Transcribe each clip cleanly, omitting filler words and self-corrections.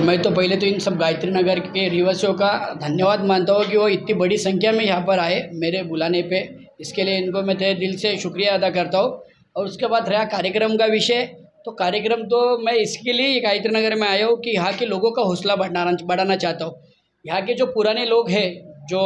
मैं तो पहले तो इन सब गायत्री नगर के रिवासियों का धन्यवाद मानता हूँ कि वो इतनी बड़ी संख्या में यहाँ पर आए मेरे बुलाने पे। इसके लिए इनको मैं तहे दिल से शुक्रिया अदा करता हूँ। और उसके बाद रहा कार्यक्रम का विषय, तो कार्यक्रम तो मैं इसके लिए गायत्री नगर में आया हूँ कि यहाँ के लोगों का हौसला बढ़ाना चाहता हूँ। यहाँ के जो पुराने लोग हैं जो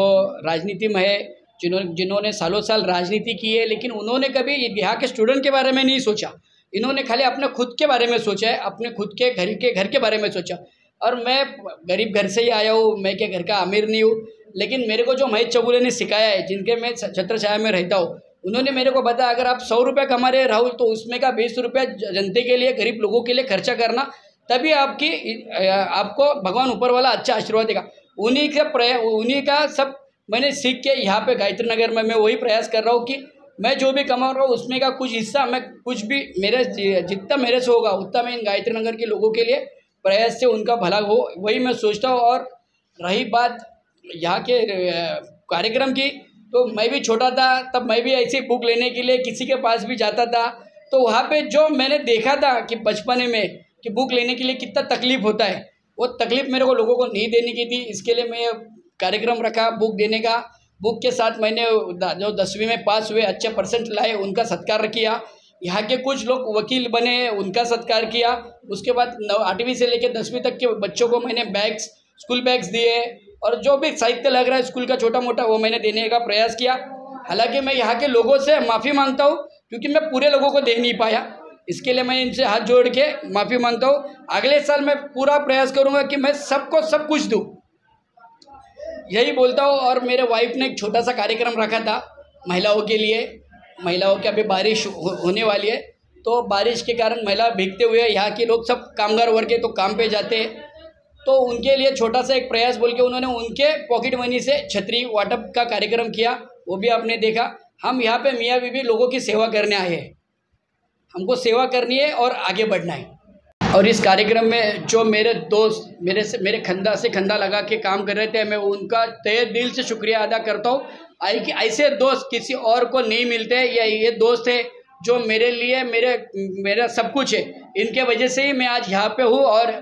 राजनीति में है, जिन्होंने सालों साल राजनीति की है, लेकिन उन्होंने कभी यहाँ के स्टूडेंट के बारे में नहीं सोचा। इन्होंने खाली अपने खुद के बारे में सोचा है, अपने खुद के घर के बारे में सोचा। और मैं गरीब घर से ही आया हूँ, मैं क्या घर का अमीर नहीं हूँ, लेकिन मेरे को जो महेश चौगुले ने सिखाया है, जिनके मैं छत्र छाया में रहता हूँ, उन्होंने मेरे को बताया अगर आप 100 रुपये कमा रहे राहुल, तो उसमें का 20 रुपये जनता के लिए, गरीब लोगों के लिए खर्चा करना, तभी आपको भगवान ऊपर वाला अच्छा आशीर्वाद देगा। उन्हीं का सब मैंने सीख के यहाँ पे गायत्री नगर में मैं वही प्रयास कर रहा हूँ कि मैं जो भी कमा रहा हूँ उसमें का कुछ हिस्सा, मैं कुछ भी जितना मेरे से होगा उतना मैं इन गायत्री नगर के लोगों के लिए प्रयास से उनका भला हो, वही मैं सोचता हूँ। और रही बात यहाँ के कार्यक्रम की, तो मैं भी छोटा था तब मैं भी ऐसी बुक लेने के लिए किसी के पास भी जाता था, तो वहाँ पे जो मैंने देखा था कि बचपन में कि बुक लेने के लिए कितना तकलीफ़ होता है, वो तकलीफ़ मेरे को लोगों को नहीं देने की थी। इसके लिए मैं कार्यक्रम रखा बुक देने का। बुक के साथ मैंने जो 10वीं में पास हुए, अच्छे परसेंट लाए, उनका सत्कार किया। यहाँ के कुछ लोग वकील बने, उनका सत्कार किया। उसके बाद 8वीं से लेकर 10वीं तक के बच्चों को मैंने बैग्स, स्कूल बैग्स दिए, और जो भी साहित्य लग रहा है स्कूल का छोटा मोटा, वो मैंने देने का प्रयास किया। हालांकि मैं यहाँ के लोगों से माफ़ी मांगता हूँ क्योंकि मैं पूरे लोगों को दे नहीं पाया। इसके लिए मैं इनसे हाथ जोड़ के माफ़ी मांगता हूँ। अगले साल मैं पूरा प्रयास करूँगा कि मैं सबको सब कुछ दूँ, यही बोलता हूँ। और मेरे वाइफ ने एक छोटा सा कार्यक्रम रखा था महिलाओं के लिए। महिलाओं की अभी बारिश होने वाली है, तो बारिश के कारण महिला भीगते हुए, यहाँ के लोग सब कामगार वर्ग के तो काम पे जाते हैं, तो उनके लिए छोटा सा एक प्रयास बोल के उन्होंने उनके पॉकेट मनी से छतरी वाटप का कार्यक्रम किया, वो भी आपने देखा। हम यहाँ पे मियाँ बीवी लोगों की सेवा करने आए हैं, हमको सेवा करनी है और आगे बढ़ना है। और इस कार्यक्रम में जो मेरे दोस्त मेरे खंदा से खंदा लगा के काम कर रहे थे, मैं उनका तहे दिल से शुक्रिया अदा करता हूँ। ऐसे दोस्त किसी और को नहीं मिलते। ये दोस्त है जो मेरे लिए मेरा सब कुछ है। इनके वजह से ही मैं आज यहाँ पे हूँ, और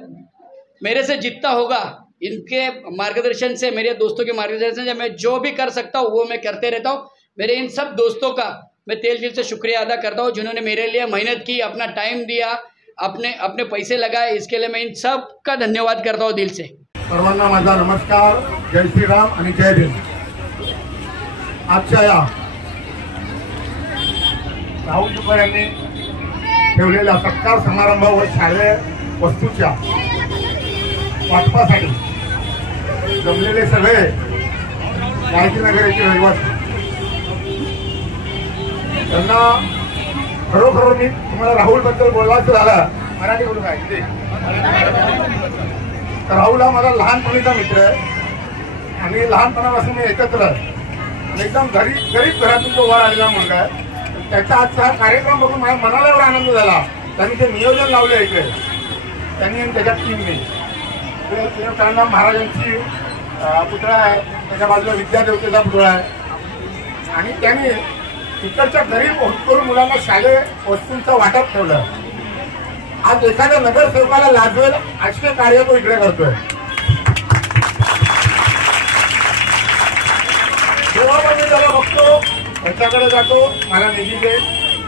मेरे से जितना होगा इनके मार्गदर्शन से, मेरे दोस्तों के मार्गदर्शन से मैं जो भी कर सकता हूँ वो मैं करते रहता हूँ। मेरे इन सब दोस्तों का मैं तहे दिल से शुक्रिया अदा करता हूँ, जिन्होंने मेरे लिए मेहनत की, अपना टाइम दिया, अपने पैसे लगाए। इसके लिए मैं इन सब का धन्यवाद करता हूँ दिल से। सर्वांना माझा नमस्कार, जय श्रीराम आणि जय भीम। आजच्या या राहुल जुकर यांनी ठेवलेल्या सत्कार समारंभ व शालेय वस्तूच्या वाटपासाठी जमलेले सगळे गायत्री नगराचे रहिवासी, त्यांना खरोखर मी तुम्हाला राहुल बद्दल बोलायचं झालं, मराठी बोलू काय तर राहुल हा माझा लहानपणीचा मित्र आहे आणि लहानपणापासून मी एकत्र एकदम गरीब घरातून तो वर आलेला मुलगा आहे। त्याचा आजचा कार्यक्रम बघून माझ्या मनाला एवढा आनंद झाला। त्यांनी ते नियोजन लावले इकडे, त्यांनी आणि त्याच्या टीमने त्यांना महाराजांची पुतळा आहे, त्याच्या बाजूला विद्यादेवतेचा पुतळा आहे, आणि त्यांनी इकडच्या गरीब होतकरू मुलांना शालेय वस्तूंचं वाटप ठेवलं। आज एखाद्या नगरसेवकाला लाजवेल असे कार्य तो इकडे करतोय। जेव्हा मी त्याला बघतो, त्याच्याकडे जातो, मला निधी दे,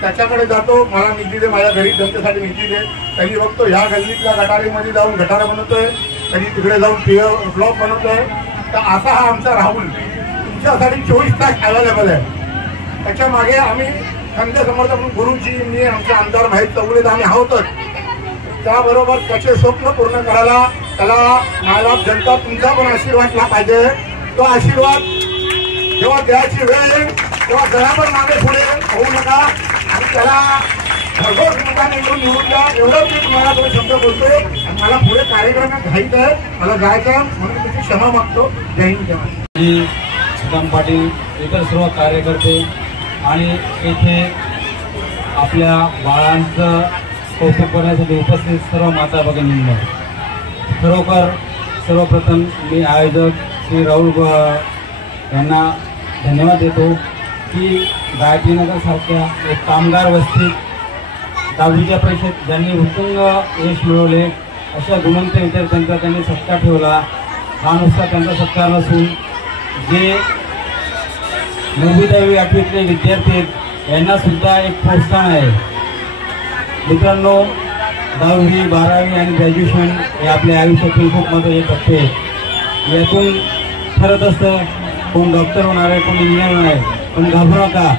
त्याच्याकडे जातो, मला निधी दे, माझ्या गरीब जनतेसाठी निधी दे। कधी बघतो ह्या गल्लीतल्या गटारीमध्ये जाऊन गटारं बनवतोय, कधी तिकडे जाऊन ब्लॉक बनवतोय। तर असा हा आमचा राहुल तुमच्यासाठी 24 तास अवेलेबल आहे। त्याच्या मागे आम्ही खंड समर्थ म्हणून गुरुजी, मी, आमचे आमदार महेश चौगुले आम्ही आहोतच। त्याबरोबर त्याचे स्वप्न पूर्ण करायला त्याला मायबाप जनता तुमचा पण आशीर्वाद पाहिजे। तो आशीर्वाद जेव्हा द्यायची वेळ येईल तेव्हा जराबर मागे पुढे होऊ नका, आणि त्याला भरघोस मताने निवडून द्या, एवढं मी तुम्हाला तो शब्द बोलतो। आणि मला पुढे कार्यक्रमात घाईत आहे, मला जायचं म्हणून तुमची क्षमा मागतो। जय हिंद, जय महाराष्ट्र। सुदाम पाटील, इतर सर्व कार्यकर्ते आणि येथे आपल्या बाळांचं कौतुक करण्यासाठी उपस्थित सर्व माता भगिनींना खरोखर सर्वप्रथम मी आयोजक श्री राहुल यांना धन्यवाद देतो की गायत्रीनगरसारख्या एक कामगार वस्तीत 10वीच्या परीक्षेत ज्यांनी उत्तुंग यश मिळवले अशा गुणवंत विद्यार्थ्यांचा त्यांनी सत्कार ठेवला। हा नुसता त्यांचा सत्कार नसून जे 9वी 10वी 8वीतले विद्यार्थी आहेत यांना सुद्धा एक प्रोत्साहन आहे। मित्रांनो, 10वी 12वी आणि ग्रॅज्युएशन हे आपल्या आयुष्यातील खूप महत्त्वाचे टप्पे आहेत। यातून ठरत असतं कोण डॉक्टर होणार आहे, कोण इंजिनियर होणार आहे। पण घाबरू नका,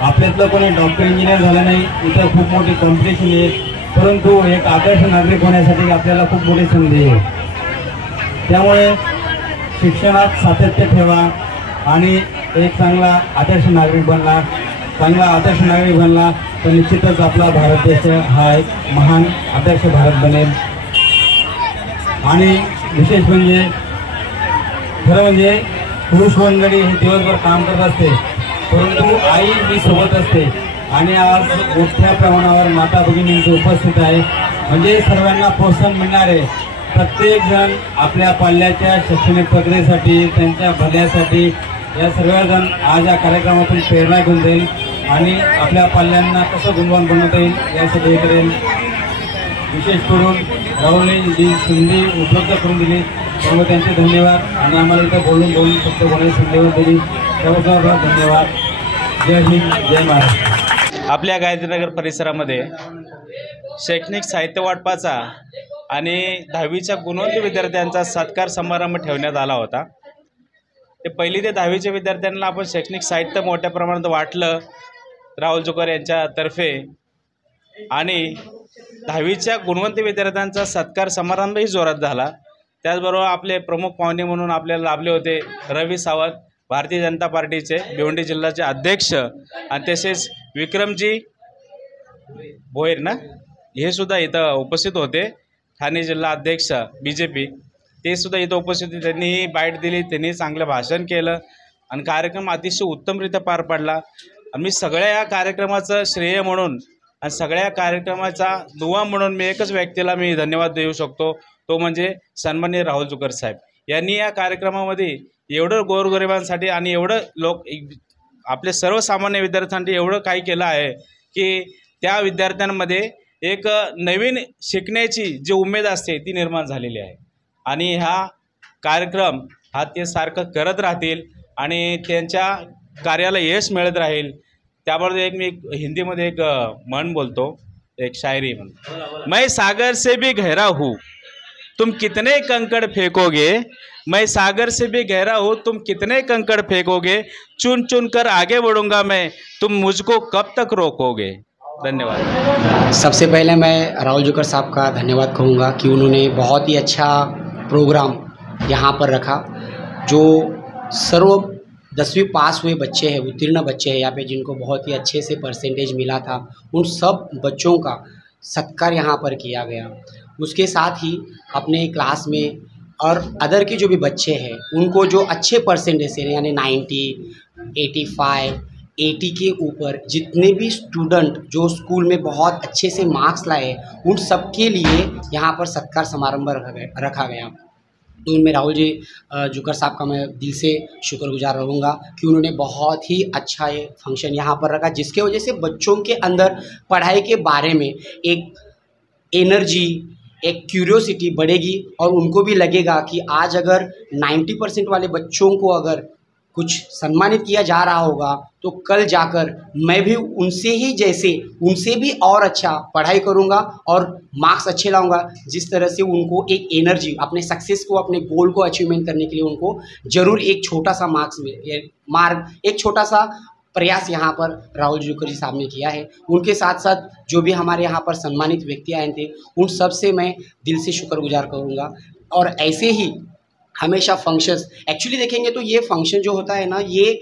आपल्यातलं कोणी डॉक्टर इंजिनियर झालं नाही, इथं खूप मोठी कॉम्पिटिशन आहे, परंतु एक आदर्श नागरिक होण्यासाठी आपल्याला खूप मोठी संधी आहे। त्यामुळे शिक्षणात सातत्य ठेवा आणि एक चांगला आदर्श नागरिक बनला तर निश्चितच आपला भारत देश हा एक महान आदर्श भारत बनेल। आणि विशेष म्हणजे खरं म्हणजे पुरुष मंडळी हे दिवसभर काम करत असते, परंतु आई ही सोबत असते आणि आज मोठ्या प्रमाणावर माता भगिनींची उपस्थित आहे। म्हणजे सर्वांना प्रोत्साहन मिळणार आहे। प्रत्येक जण आपल्या पाल्याच्या शैक्षणिक प्रक्रियेसाठी, त्यांच्या भल्यासाठी या सर्वजण आज या कार्यक्रमातून प्रेरणा घेऊन जाईल आणि आपल्या पाल्यांना कसं गुणवान बनवता येईल यासाठी हे करेल। विशेष करून राहुलने जी संधी उपलब्ध करून दिली त्यामुळे त्यांचे धन्यवाद आणि आम्हाला इथं बोलून फक्त बोलायची संधी दिली त्याबद्दल धन्यवाद। जय हिंद, जय महाराष्ट्र। आपल्या गायत्रीनगर परिसरामध्ये शैक्षणिक साहित्य वाटपाचा आणि 10वीच्या गुणवंत विद्यार्थ्यांचा सत्कार समारंभ ठेवण्यात आला होता। ते 1ली ते 10वीच्या विद्यार्थ्यांना आपण शैक्षणिक साहित्य मोठ्या प्रमाणात वाटलं राहुल जुकर यांच्यातर्फे आणि 10वीच्या गुणवंत विद्यार्थ्यांचा सत्कार समारंभही जोरात झाला। त्याचबरोबर आपले प्रमुख पाहुणे म्हणून आपल्याला लाभले होते रवी सावंत, भारतीय जनता पार्टीचे भिवंडी जिल्ह्याचे अध्यक्ष, आणि तसेच विक्रमजी भोयर ना हे सुद्धा इथं उपस्थित होते, ठाणे जिल्हा अध्यक्ष BJP, ते सुद्धा इथं उपस्थित होते। त्यांनीही बाईट दिली, त्यांनी चांगलं भाषण केलं आणि कार्यक्रम अतिशय उत्तमरित्या पार पडला। मी सगळ्या या कार्यक्रमाचं श्रेय म्हणून आणि सगळ्या कार्यक्रमाचा दुवा म्हणून मी एकच व्यक्तीला मी धन्यवाद देऊ शकतो, तो म्हणजे सन्माननीय राहुल जुकर साहेब यांनी या कार्यक्रमामध्ये एवढं गोरगरिबांसाठी आणि एवढं आपले सर्वसामान्य विद्यार्थ्यांसाठी एवढं काही केलं आहे की त्या विद्यार्थ्यांमध्ये एक नवीन शिकण्याची जी उमेद असते ती निर्माण झालेली आहे। आणि हा कार्यक्रम हा ते सारखं करत राहतील आणि त्यांच्या कार्याला यश मिळत राहील। त्याबरोबर एक मी हिंदीमध्ये एक म्हण बोलतो, एक शायरी म्हणतो, मैं सागर से भी गहरा हूँ तुम कितने कंकड़ फेंकोगे, मैं सागर से भी गहरा हूँ तुम कितने कंकड़ फेंकोगे, चुन चुन कर आगे बढ़ूंगा मैं, तुम मुझको कब तक रोकोगे। धन्यवाद। सबसे पहले मैं राहुल जुकर साहब का धन्यवाद कहूँगा कि उन्होंने बहुत ही अच्छा प्रोग्राम यहाँ पर रखा। जो सर्व 10वीं पास हुए बच्चे हैं, उत्तीर्ण बच्चे हैं यहाँ पे, जिनको बहुत ही अच्छे से परसेंटेज मिला था, उन सब बच्चों का सत्कार यहाँ पर किया गया। उसके साथ ही अपने क्लास में और अदर के जो भी बच्चे हैं उनको जो अच्छे परसेंटेज है यानी 90, 85, 80 के ऊपर जितने भी स्टूडेंट जो स्कूल में बहुत अच्छे से मार्क्स लाए, उन सब के लिए यहाँ पर सत्कार समारंभ रखा गया। इनमें राहुल जी जुकर साहब का मैं दिल से शुक्रगुजार रहूँगा कि उन्होंने बहुत ही अच्छा ये फंक्शन यहाँ पर रखा, जिसके वजह से बच्चों के अंदर पढ़ाई के बारे में एक एनर्जी, एक क्यूरियोसिटी बढ़ेगी और उनको भी लगेगा कि आज अगर 90% वाले बच्चों को अगर कुछ सम्मानित किया जा रहा होगा तो कल जाकर मैं भी उनसे ही जैसे उनसे भी और अच्छा पढ़ाई करूंगा और मार्क्स अच्छे लाऊंगा। जिस तरह से उनको एक एनर्जी अपने सक्सेस को, अपने गोल को अचीवमेंट करने के लिए उनको ज़रूर एक छोटा सा एक छोटा सा प्रयास यहाँ पर राहुल जुकर जी साहब ने किया है। उनके साथ साथ जो भी हमारे यहाँ पर सम्मानित व्यक्ति आए थे उन सब से मैं दिल से शुक्रगुजार करूँगा। और ऐसे ही हमेशा फंक्शंस एक्चुअली देखेंगे तो ये फंक्शन जो होता है ना, ये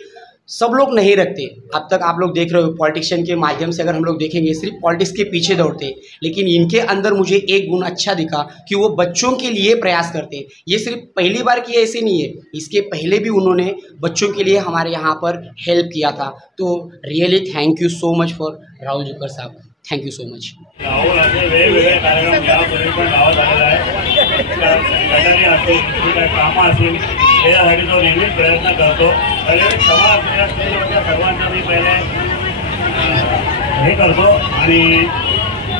सब लोग नहीं रखते। अब तक आप लोग देख रहे हो पॉलिटिशियन के माध्यम से अगर हम लोग देखेंगे सिर्फ पॉलिटिक्स के पीछे दौड़ते, लेकिन इनके अंदर मुझे एक गुण अच्छा दिखा कि वो बच्चों के लिए प्रयास करते। ये सिर्फ पहली बार किया ऐसे नहीं है, इसके पहले भी उन्होंने बच्चों के लिए हमारे यहाँ पर हेल्प किया था। तो really thank you so much for Rahul जुकर साहब, थँक्यू सो मच। राहुल असे वेगवेगळे कार्यक्रम यापूर्वी पण गावात आलेला आहे। गटारी असतील, काही कामं असतील, त्याच्यासाठी तो नेहमीच प्रयत्न करतो। पहिले सभा असलेल्या स्टेजवरच्या सर्वांचा मी पहिले हे करतो आणि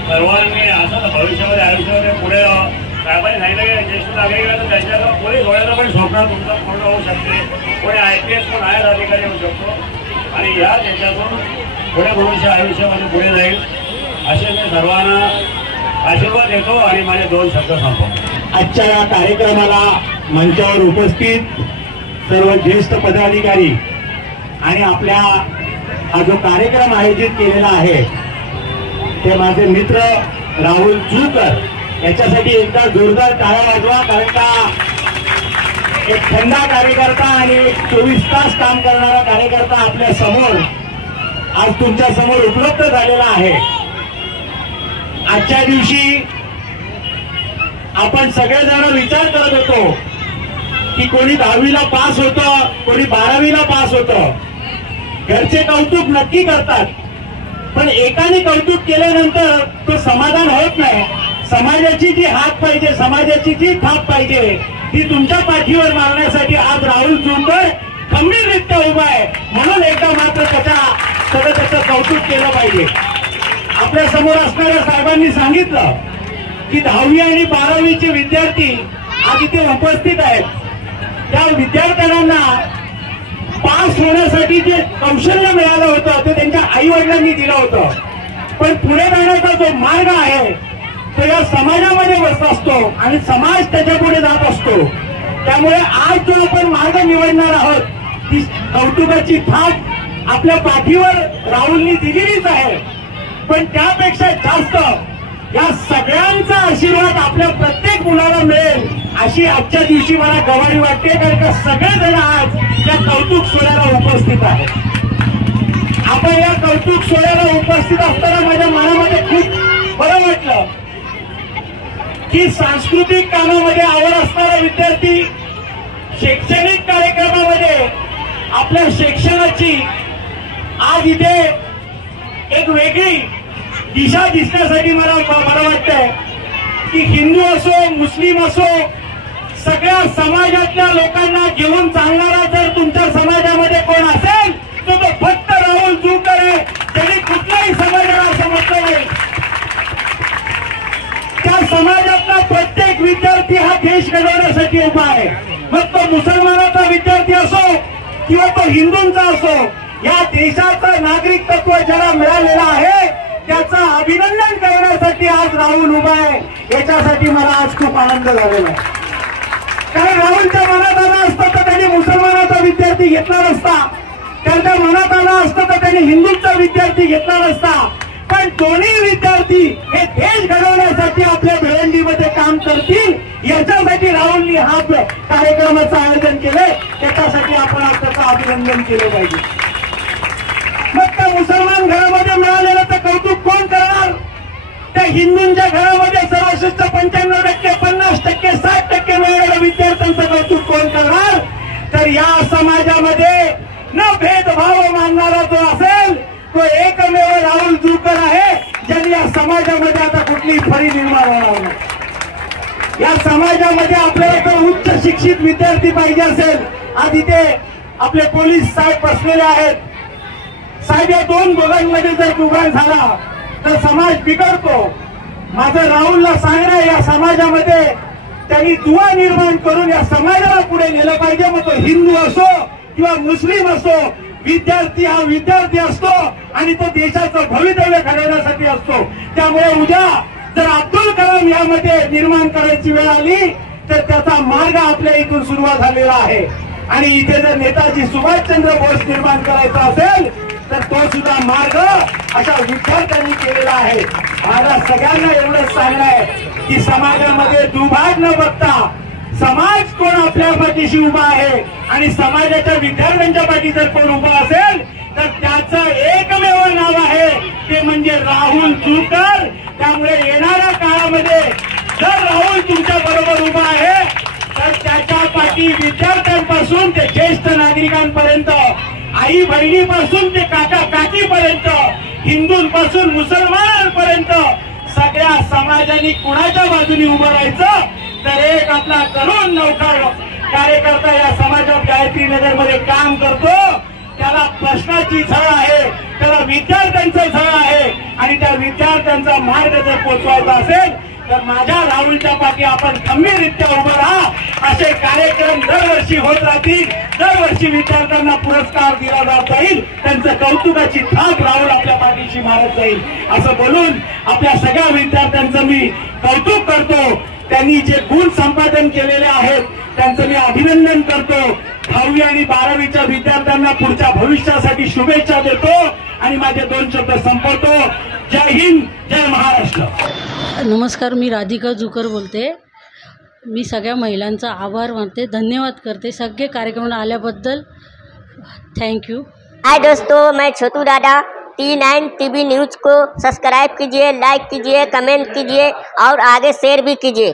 सर्वांनी असं भविष्यामध्ये आयुष्यामध्ये पुढे साहेबांनी सांगितलं की ज्येष्ठ नागरिकांना त्यांच्या पोलीस होण्याचं पण स्वप्न तुमचं पूर्ण होऊ शकते. कोणी IPS कोण IAS अधिकारी होऊ शकतो आणि या देशातून पुढे भविष्य आयुष्यामध्ये पुढे जाईल असे मी सर्वांना आशीर्वाद देतो आणि माझे 2 शब्द सांगतो. आजच्या या कार्यक्रमाला मंचावर उपस्थित सर्व ज्येष्ठ पदाधिकारी आणि आपल्या हा जो कार्यक्रम आयोजित केलेला आहे ते माझे मित्र राहुल जुकर याच्यासाठी एकदा जोरदार टाळ्या वाजवा. कारण का एक थंडा कार्यकर्ता आणि 24 तास काम करणारा कार्यकर्ता आपल्या समोर आज तुमच्या समोर उपलब्ध झालेला आहे. आजच्या दिवशी आपण सगळेजण विचार करत होतो की कोणी 10वीला पास होतं, कोणी 12वीला पास होतं. घरचे कौतुक नक्की करतात, पण एकाने कौतुक केल्यानंतर तो समाधान होत नाही. समाजाची जी हात पाहिजे, समाजाची जी थाप पाहिजे ती तुमच्या पाठीवर मारण्यासाठी आज राहुल जुकर खंबीररित्या उभा आहे. म्हणून एकदा मात्र त्याचं कौतुक केलं पाहिजे. आपल्या समोर असणाऱ्या साहेबांनी सांगितलं की 10वी आणि 12वीचे विद्यार्थी आज इथे उपस्थित आहेत. त्या विद्यार्थ्यांना पास होण्यासाठी जे कौशल्य मिळालं होतं ते त्यांच्या आई वडिलांनी दिलं होतं, पण पुढे जाण्याचा जो मार्ग आहे तो या समाजामध्ये बसत असतो आणि समाज त्याच्या पुढे जात असतो. त्यामुळे आज जो आपण मार्ग निवडणार आहोत ती कौतुकाची थाप आपल्या पाठीवर राहुलनी दिलेलीच आहे. पण त्यापेक्षा जास्त या सगळ्यांचा आशीर्वाद आपल्या प्रत्येक मुलाला मिळेल अशी आजच्या दिवशी मला गवाही वाटते. कारण का सगळेजण आज या कौतुक सोहळ्याला उपस्थित आहेत. आपण या कौतुक सोहळ्याला उपस्थित असताना माझ्या मनामध्ये खूप बरं वाटलं की सांस्कृतिक कामामध्ये आवड असणारा विद्यार्थी शैक्षणिक कार्यक्रमामध्ये आपल्या शिक्षणाची आज इथे एक वेगळी दिशा दिसण्यासाठी मला बरं वाटतंय की हिंदू असो मुस्लिम असो सगळ्या समाजातल्या लोकांना घेऊन चालणारा जर तुमच्या समाजामध्ये कोण असेल तर तो फक्त राहुल जुकर आहे. त्यांनी कुठल्याही समाजाला समजलं नाही. त्या समाजातला प्रत्येक विद्यार्थी हा देश घडवण्यासाठी उभा आहे. मग तो मुसलमानाचा विद्यार्थी असो किंवा तो हिंदूंचा असो, या देशाचं नागरिकत्व ज्याला मिळालेलं आहे त्याचं अभिनंदन करण्यासाठी आज राहुल उभा आहे. याच्यासाठी मला आज खूप आनंद झालेला आहे. कारण राहुलच्या मनात आलं असतं तर त्यांनी मुसलमानाचा विद्यार्थी घेतला नसता, त्यांच्या मनात आलं असतं तर त्यांनी हिंदूंचा विद्यार्थी घेतला नसता. पण दोन्ही विद्यार्थी हे देश घडवण्यासाठी आपल्या भिवंडीमध्ये काम करतील याच्यासाठी राहुलनी हा कार्यक्रमाचं आयोजन केलंय. त्याच्यासाठी आपण आज त्याचं अभिनंदन केलं पाहिजे. मग त्या मुसलमान घरामध्ये मिळालेलं तर कौतुक कोण करणार? त्या हिंदूंच्या घरामध्ये सर्वश्रेष्ठ 95%, 50%, 60% मिळालेल्या विद्यार्थ्यांचं कौतुक कोण करणार? तर या समाजामध्ये न भेदभाव मानणारा जो असेल तो एकमेव राहुल जुकर आहे, ज्यांनी या समाजामध्ये आता कुठलीही फरी निर्माण होणार नाही. या समाजामध्ये आपल्याला जर उच्च शिक्षित विद्यार्थी पाहिजे असेल, आज इथे आपले पोलीस साहेब बसलेले आहेत. साहेब या 2 दोघांमध्ये जर दुगार झाला तर समाज बिघडतो. माझं राहुलला सांगणं या समाजामध्ये त्यांनी दुवा निर्माण करून या समाजाला पुढे नेलं पाहिजे. मग तो हिंदू असो किंवा मुस्लिम असो, विद्यार्थी हा विद्यार्थी असतो आणि तो देशाचं भवितव्य घडवण्यासाठी असतो. त्यामुळे उद्या जर अब्दुल कलाम यामध्ये निर्माण करायची वेळ आली तर त्याचा मार्ग आपल्या इथून सुरुवात झालेला आहे. आणि इथे जर नेताजी सुभाषचंद्र बोस निर्माण करायचा असेल तर तो सुद्धा मार्ग अशा विद्यार्थ्यांनी केलेला आहे. मला सगळ्यांना एवढंच सांगणं आहे की समाजामध्ये दुभाग न बघता समाज कोण आपल्या पाठीशी उभा आहे आणि समाजाच्या विद्यार्थ्यांच्या पाठी जर कोण उभा असेल तर त्याचं एकमेव नाव आहे ते म्हणजे राहुल जुकर. त्यामुळे येणाऱ्या काळामध्ये जर राहुल तुमच्या बरोबर उभा आहे तर त्याच्या पाठी विद्यार्थ्यांपासून ते ज्येष्ठ नागरिकांपर्यंत, आई बहिणीपासून ते काका काकीपर्यंत, हिंदूंपासून मुसलमानांपर्यंत सगळ्या समाजाने कुणाच्या बाजूने उभं राहायचं. तर एक आपला तरुण नौकार कार्यकर्ता या समाजात गायत्री नगरमध्ये काम करतो, त्याला प्रश्नाची झळ आहे, त्याला विद्यार्थ्यांचं झळ आहे आणि त्या विद्यार्थ्यांचा मार्ग जर पोचवायचा असेल तर माझ्या राहुलच्या पाठी आपण खंबीररित्या उभं राहा। असे कार्यक्रम दरवर्षी होत राहतील, दरवर्षी विद्यार्थ्यांना पुरस्कार दिला जात जाईल, त्यांचं कौतुकाची थाप राहुल आपल्या पाठीशी मारत जाईल असं बोलून आपल्या सगळ्या विद्यार्थ्यांचं मी कौतुक करतो। त्यांनी जे गुण संपादन केलेले आहेत त्यांचं मी अभिनंदन करतो। 10वी आणि 12वीच्या विद्यार्थ्यांना पुढच्या भविष्यासाठी शुभेच्छा देतो आणि माझे 2 शब्द संपवतो। जय हिंद, जय महाराष्ट्र। नमस्कार, मी राधिका जुकर बोलते। मी सगळ्या महिलांचा आभार मानते, धन्यवाद करते सगळे कार्यक्रमाला आल्याबद्दल। Thank you. हाय दोस्तों, मैं छोटू दादा। T9 TV न्यूज़ को सब्सक्राइब कीजिए, लाइक कीजिए, कमेंट कीजिए और आगे शेयर भी कीजिए।